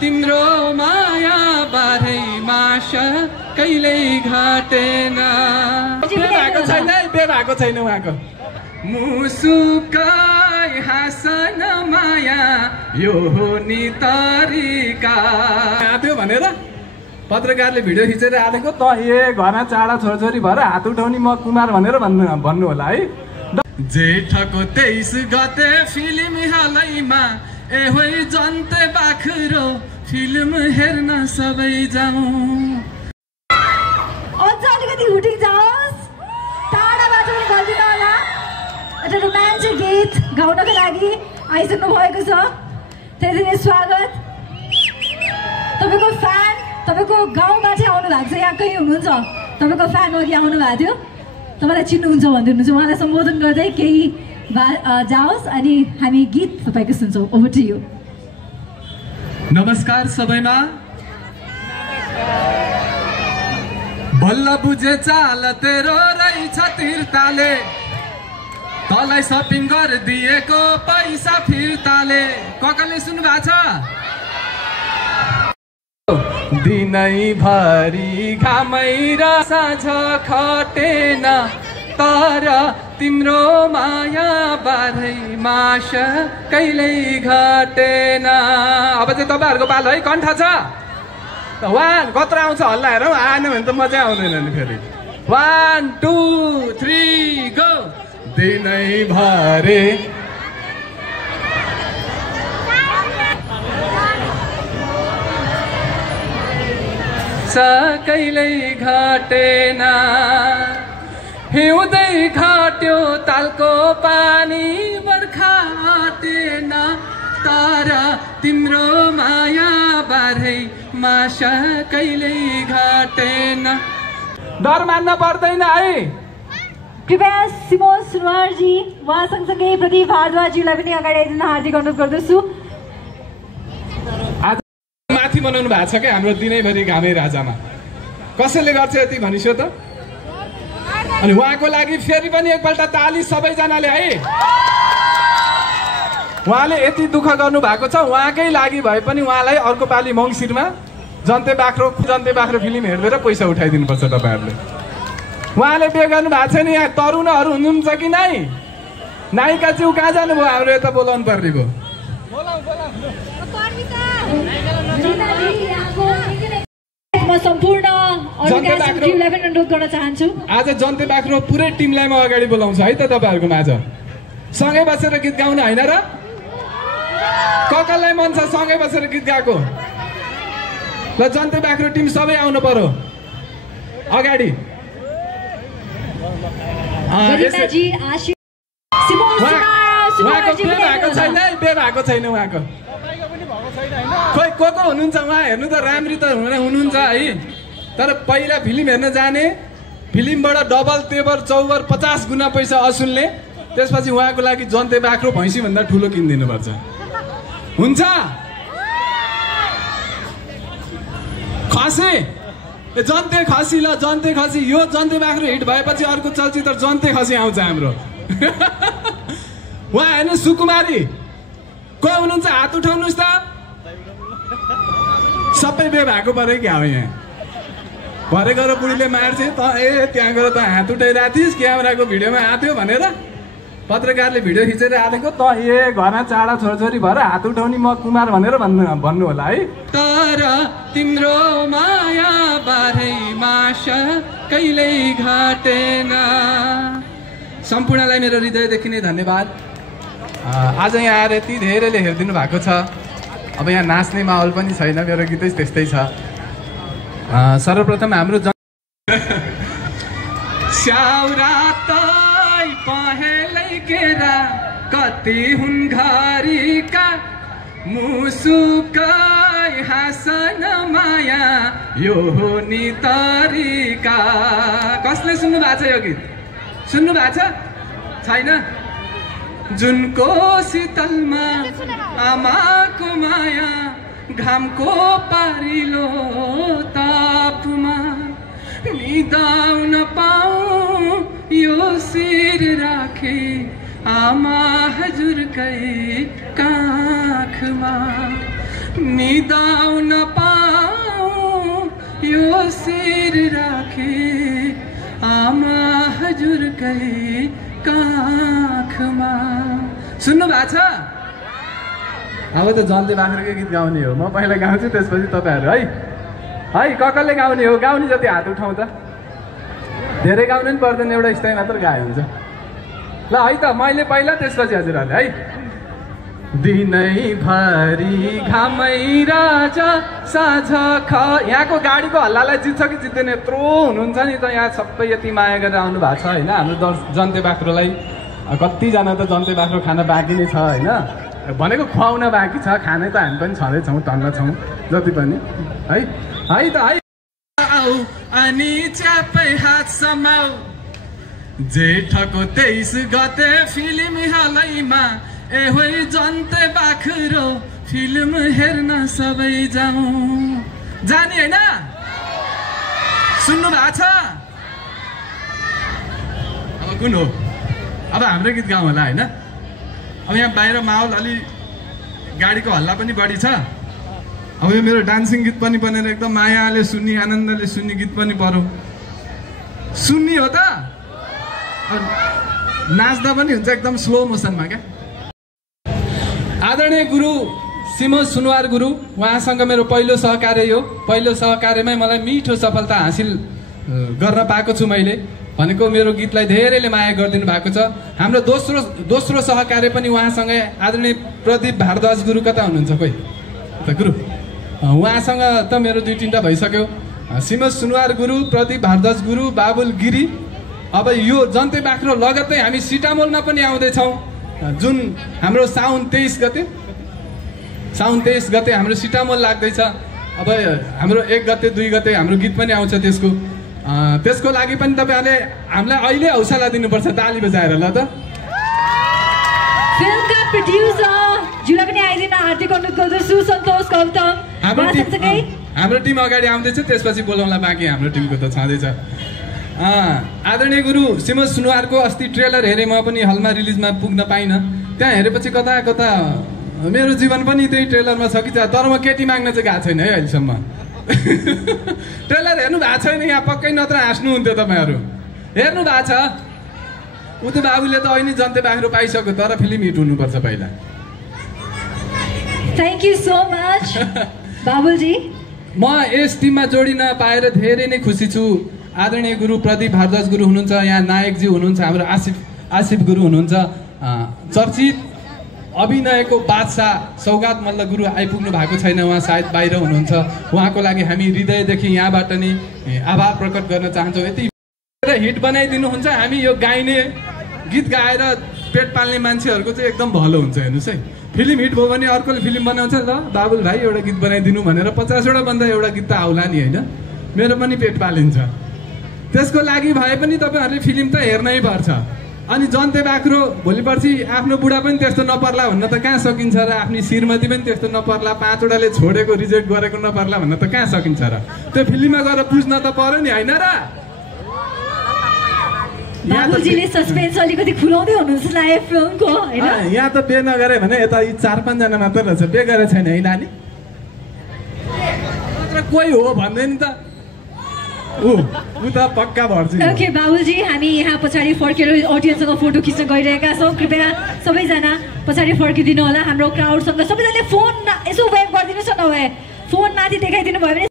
तिम्रो माया बारै मास कहिल्यै घटेन। भएको छैन बे भएको छैन उहाँको। मुसुकै हाँसन माया यो हो नि तरिका आथ्यो भनेर पत्रकारले भिडियो खिचेर आएको त ए घरमा चाडा छोरछोरी भएर हात उठाउने म कुमार भनेर भन्नु होला है। जेठको 23 गते फिल्म हालैमा ए होइ जन्ते बाख्रो फिल्म हेर्न सबै जाउँ। अझ अलिकति हुटिङ जाओस्, टाढाबाट पनि गरिदिनु होला। एउटा रोमान्टिक गीत गाउनको लागि आइसक्नु भएको छ। धेरै धेरै स्वागत। तपाईँको फ्यान तपाईँको गाउँबाटै आउनु भएको छ, यहाँ कहीँ हुनुहुन्छ तपाईँको फ्यान अघि आउनु भएको थियो, तपाईँलाई चिन्नुहुन्छ भन्दै हुनुहुन्छ। उहाँलाई सम्बोधन गर्दै केही जाओस् अनि हामी गीत तपाईँको सुन्छौँ। Over to you. नमस्कार सबैमा। बल्ल बुझे चाल तेरो रहेछ तिर्ताले, तँलाई सपिङ गरिदिएको पैसा फिर्ताले। ककले सुन्नु भएको छ? दिनैभरि घामै र साँझ खटेन, तर तिम्रो माया बारै मास कहिल्यै घटेन। अब चाहिँ तपाईँहरूको पालो है। कण्ठ छ? वान कत्रो आउँछ हल्ला हेरौँ। आएन भने त मजा आउँदैन नि फेरि। 1 2 3 गो। दिनैभरि कहिल्यै घटेन, हिउँदै घट्यो तालको पानी बर्खा हटेन, तर तिम्रो माया बारै मास कहिल्यै घटेन। डर मान्न पर्दैन है। कृपया सिमोन सुनवारजी उहाँ सँगसँगै प्रदीप भारद्वाजजीलाई पनि अगाडि आइदिन हार्दिक अनुरोध गर्दछु। आज माथि बनाउनु भएको छ क्या हाम्रो दिनैभरि घामे राजामा। कसैले गर्छ यति भनिसो त? अनि उहाँको लागि फेरि पनि एकपल्ट ताली सबैजनाले है। उहाँले यति दुःख गर्नु भएको छ, उहाँकै लागि भए पनि उहाँलाई अर्को पालि मङ्सिरमा जन्ते बाख्रो फिल्म हेरेर पैसा उठाइदिनुपर्छ तपाईँहरूले। उहाँले बिहे गर्नु भएको छैन। यहाँ तरुणहरू हुनुहुन्छ कि नै? नायिका च्याउ कहाँ जानुभयो? हाम्रो यता बोलाउनु पर्ने भयो। म सम्पूर्ण टिमलाई पनि अनुरोध गर्न चाहन्छु। आज जन्ते बाख्रो पुरै टिमलाई म अगाडि बोलाउँछु है त तपाईँहरूको माझ। सँगै बसेर गीत गाउन होइन र? कसलाई मन छ सँगै बसेर गीत गाएको? ल जन्ते बाख्रो टिम सबै आउनु पर्यो अगाडि। बे भएको छैन उहाँको। खोइ को हुनुहुन्छ उहाँ हेर्नु त राम्री त हुनुहुन्छ है, तर पहिला फिल्म हेर्न जाने, फिल्मबाट डबल तेबर चौबर 50 गुणा पैसा असुल्ने, त्यसपछि उहाँको लागि जन्ते बाख्रो भैँसी भन्दा ठुलो किनिदिनुपर्छ। हुन्छ? खसी जन्ते खसी। ल जन्ते खसी। यो जन्ते बाख्रो हिट भएपछि अर्को चलचित्र जन्ते खसी आउँछ हाम्रो। उहाँ हेर्नु सुकुमारी को हुनुहुन्छ? हात उठाउनुहोस् त। सबै बे भएको पऱ्यो क्या हो? यहाँ भरे गएर बुढीले मार्छ त। ए त्यहाँ गएर त हात उठाइरहेको थिइस् क्यामेराको भिडियोमा आथ्यो भनेर पत्रकारले भिडियो खिचेर आएको त ए घरमा चाडा छोरछोरी भएर हात उठाउने म कुमार भनेर भन्नु होला है। तर तिम्रो माया बारै मास कहिल्यै घटेन। सम्पूर्णलाई मेरो हृदयदेखि नै धन्यवाद। आज यहाँ आएर यति धेरैले हेरिदिनु भएको छ। अब यहाँ नाच्ने माहौल पनि छैन, मेरो गीतै त्यस्तै छ। सर्वप्रथम हाम्रो स्याउरातै पहेलै केरा कति हुन् घरीका, मुसुकै हाँसन माया यो हो नि तरिका। कसले सुन्नु भएको छ यो गीत? सुन्नु भएको छ? छैन? जुनको शीतलमा आमाको माया, घामको पारिलो तापमा निदाउन पाऊँ यो शिर राखे आमा हजुरकै काखमा। निदाउन पाऊँ यो शिर राखे आमा हजुरकै काखमा। सुन्नु भएको छ? अब त जन्ते बाख्राकै गीत गाउने हो। म पहिला गाउँछु त्यसपछि तपाईँहरू है कसले गाउने हो? गाउने जति हात उठाउँ त। धेरै गाउनु नि पर्दैन, एउटा स्थायी मात्र गाए हुन्छ। ल है त मैले पहिला त्यसपछि हजुरहरूले है। दिनैभरि घामै राजा साँझ यहाँको गाडीको हल्लालाई जित्छ कि जित्दैन यत्रो हुनुहुन्छ नि त। यहाँ सबै यति माया गरेर आउनु भएको छ होइन। हाम्रो जन्ते बाख्रोलाई कतिजना त जन्ते बाख्रो खान बाँकी नै छ होइन। भनेको खुवाउन बाँकी छ, खाने त हामी पनि छँदैछौँ, टन्न छौँ जति पनि है त है। अनि च्यापै हात समाऊ जेठको 23 गते फिल्म हालैमा एहोइ जन्ते बाख्रो फिल्म हेर्न सबै जाउँ। जाने होइन? सुन्नु भएको छ? अब कुन हो? अब हाम्रो गीत गाउँ होला होइन। अब यहाँ बाहिर माहौल अलि गाडीको हल्ला पनि बढी छ। अब यो मेरो डान्सिङ गीत पनि बनेर एकदम मायाले सुन्ने आनन्दले सुन्ने गीत पनि पऱ्यो। सुन्ने हो त? नाच्दा पनि हुन्छ एकदम स्लो मोसनमा क्या। आदरणीय गुरु सिमोज सुनवार गुरु, उहाँसँग मेरो पहिलो सहकार्य हो। पहिलो सहकार्यमै मलाई मिठो सफलता हासिल गर्न पाएको छु मैले। भनेको मेरो गीतलाई धेरैले माया गरिदिनु भएको छ। हाम्रो दोस्रो सहकार्य पनि उहाँसँगै आदरणीय प्रदीप भारद्वाज गुरु कता हुनुहुन्छ? कोही त गुरु उहाँसँग त मेरो 2-3टा भइसक्यो। सिमोज सुनवार गुरु, प्रदीप भारद्वाज गुरु, बाबुल गिरी। अब यो जन्ते बाख्रो लगत्तै हामी सिटामोलमा पनि आउँदैछौँ। जुन हाम्रो साउन 23 गते हाम्रो सिटामोल लाग्दैछ। अब हाम्रो 1 गते 2 गते हाम्रो गीत पनि आउँछ। त्यसको लागि पनि तपाईँहरूले हामीलाई अहिले हौसला दिनुपर्छ ताली बजाएर ल त। फिल्मका प्रोड्युसर जुलाई पनि आइदिन हार्दिक अनुरोध गर्दछु सन्तोष गौतम। हाम्रो टिम अगाडि आउँदैछ, त्यसपछि बोलाउँला। बाँकी हाम्रो टिमको त छँदैछ। आदरणीय गुरु सिमोज सुनवारको अस्ति ट्रेलर हेरेँ म पनि, हलमा रिलिजमा पुग्न पाइनँ। त्यहाँ हेरेपछि कता कता मेरो जीवन पनि त्यही ट्रेलरमा छ कि। तर म केटी माग्न चाहिँ गएको छैन है अहिलेसम्म। ट्रेलर हेर्नु भएको छैन यहाँ पक्कै, नत्र हाँस्नुहुन्थ्यो तपाईँहरू। हेर्नु भएको छ? ऊ त बाबुले त अहिले जन्ते बाख्रो पाइसक्यो, तर फिल्म हिट हुनुपर्छ पहिला। Thank you so much Babulji. म यस टिममा जोडिन पाएर धेरै नै खुसी छु। आदरणीय गुरु प्रदीप भारद्वाज गुरु हुनुहुन्छ, यहाँ नायकजी हुनुहुन्छ, हाम्रो आसिफ गुरु हुनुहुन्छ, चर्चित अभिनयको बादशाह सौगात मल्ल गुरु आइपुग्नु भएको छैन। उहाँ सायद बाहिर हुनुहुन्छ। उहाँको लागि हामी हृदयदेखि यहाँबाट नै आभार प्रकट गर्न चाहन्छौँ। यति हिट बनाइदिनुहुन्छ। हामी यो गाइने गीत गाएर पेट पाल्ने मान्छेहरूको चाहिँ एकदम भलो हुन्छ। हेर्नुहोस् है, फिल्म हिट भयो भने अर्कोले फिल्म बनाउँछ। ल बाबुल भाइ एउटा गीत बनाइदिनु भनेर 50वटा भन्दा एउटा गीत त आउला नि होइन। मेरो पनि पेट पालिन्छ। त्यसको लागि भए पनि तपाईँहरूले फिल्म त हेर्नै पर्छ। अनि जन्ते बाख्रो भोलि पर्सि आफ्नो बुढा पनि त्यस्तो नपर्ला भन्न त कहाँ सकिन्छ र? आफ्नी श्रीमती पनि त्यस्तो नपर्ला, 5वटाले छोडेको रिजेक्ट गरेको नपर्ला भन्न त कहाँ सकिन्छ र? त्यो फिल्ममा गएर बुझ्न त पर्यो नि होइन र? बाबुजीले सस्पेन्स अलिकति खुलाउँदै हुनुहुन्छ लाग्यो फिल्मको हैन। यहाँ त बे नगरे भने यता 4-5 जना मात्र रहेछ, बे गरे छैन है नानी? कोही हो भन्दैन त ऊ त पक्का भर्छ। ओके बाबुजी, हामी यहाँ पछाडि फर्केर अडियन्ससँग फोटो खिच्न गइरहेका छौँ। कृपया सबैजना पछाडि फर्किदिनु होला। हाम्रो क्राउडसँग सबैजनाले फोन यसो वेभ गरिदिनुहोस् न, नभए फोन माथि देखाइदिनु भयो भने